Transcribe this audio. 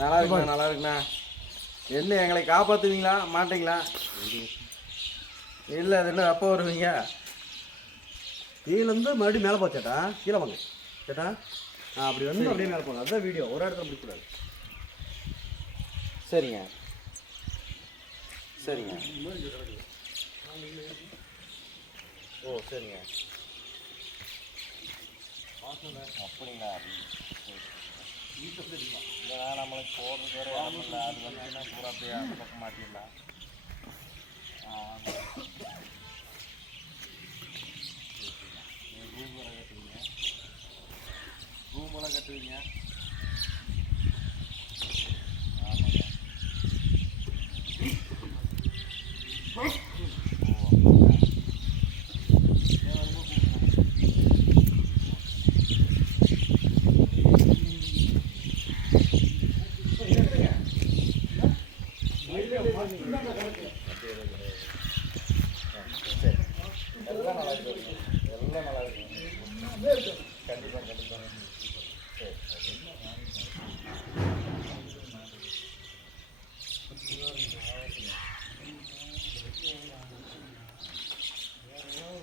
நல்லா இருக்குண்ணா, நல்லா இருக்குண்ணா. என்ன எங்களை காப்பாற்றுவீங்களா மாட்டீங்களா? இல்லை, அது என்ன எப்போ வருவீங்க? கீழேருந்து மறுபடியும் மேலே போ சேட்டா. கீழே வாங்க சேட்டா. அப்படி வந்து அப்படியே மேலே போகணும். அதுதான் வீடியோ. ஒரு இடத்துல முடிக்கூடாது. சரிங்க சரிங்க. ஓ சரிங்க. அப்படிங்களா? இல்லைண்ணா, நம்மளுக்கு போடுறது வேறு இடம் இல்லை. அது வந்துச்சுன்னா பூரா அப்படியே அந்த பக்கம் மாட்டிடலாம். ரூமெல்லாம் கட்டுவீங்க? ஆமாங்க. எல்லாம் நல்லா இருக்கு, எல்லாம் நல்லா இருக்கு. கண்டிப்பாக கண்டிப்பாக. சரி.